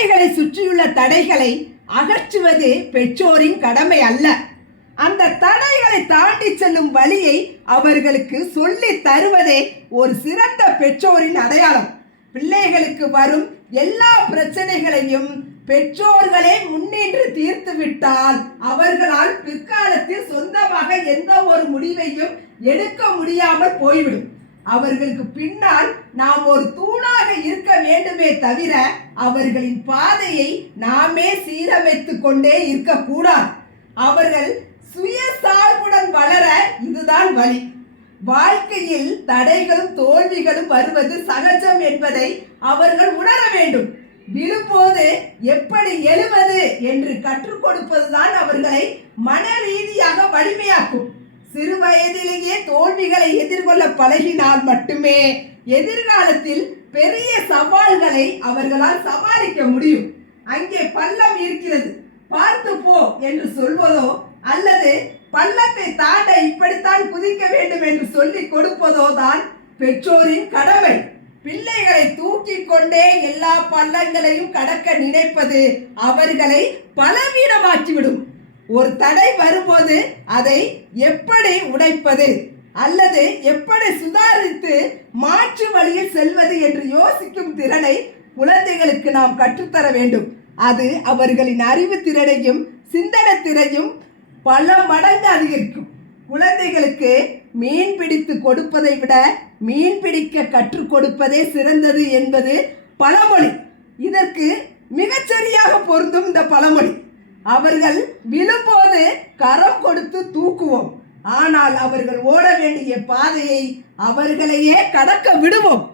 குழந்தைகளை சுற்றியுள்ள தடைகளை அகற்றுவது பெற்றோரின் கடமை அல்ல. அந்த தடைகளை தாண்டி செல்லும் வழியை அவர்களுக்கு சொல்லி தருவதே ஒரு சிறந்த பெற்றோரின் அடையாளம். பிள்ளைகளுக்கு வரும் எல்லா பிரச்சனைகளையும் பெற்றோர்களே முன்னின்று தீர்த்து விட்டால் அவர்களால் பிற்காலத்தில் சொந்தமாக எந்த ஒரு முடிவையும் எடுக்க முடியாமல் போய்விடும். அவர்களுக்கு பின்னால் நாம் ஒரு தூணாக இருக்க வேண்டுமே தவிர அவர்களின் பாதையை நாமே சீரமைத்துக் கொண்டே இருக்கக்கூடாது. அவர்கள் சுயசார்புடன் வளர இதுதான் வழி. வாழ்க்கையில் தடைகளும் தோல்விகளும் வருவது சகஜம் என்பதை அவர்கள் உணர வேண்டும். விழும்போது எப்படி எழுவது என்று கற்றுக் கொடுப்பதுதான் அவர்களை மன ரீதியாக வலிமையாக்கும். சிறு வயதிலேயே தோல்விகளை எதிர்கொள்ள பழகினால் மட்டுமே எதிர்காலத்தில் பெரிய சவால்களை அவர்களால் சமாளிக்க முடியும். அங்கே பள்ளம் இருக்கிறது, பார்த்து போ என்று சொல்வதோ அல்லது பள்ளத்தை தாண்ட இப்படித்தான் குதிக்க வேண்டும் என்று சொல்லிக் கொடுப்பதோ தான் பெற்றோரின் கடமை. பிள்ளைகளை தூக்கி கொண்டே எல்லா பள்ளங்களையும் கடக்க நினைப்பது அவர்களை பலவீனமாக்கிவிடும். ஒரு தடை வரும்போது அதை எப்படி உடைப்பது அல்லது எப்படி சுதாரித்து மாற்று வழியில் செல்வது என்று யோசிக்கும் திறனை குழந்தைகளுக்கு நாம் கற்றுத்தர வேண்டும். அது அவர்களின் அறிவு திறனையும் சிந்தனை திறனையும் பல மடங்கு அதிகரிக்கும். குழந்தைகளுக்கு மீன் பிடித்து கொடுப்பதை விட மீன் பிடிக்க கற்றுக் கொடுப்பதே சிறந்தது என்பது பழமொழி. இதற்கு மிகச்சரியாக பொருந்தும் இந்த பழமொழி. அவர்கள் விழும்போது கரம் கொடுத்து தூக்குவோம், ஆனால் அவர்கள் ஓட வேண்டிய பாதையை அவர்களையே கடக்க விடுவோம்.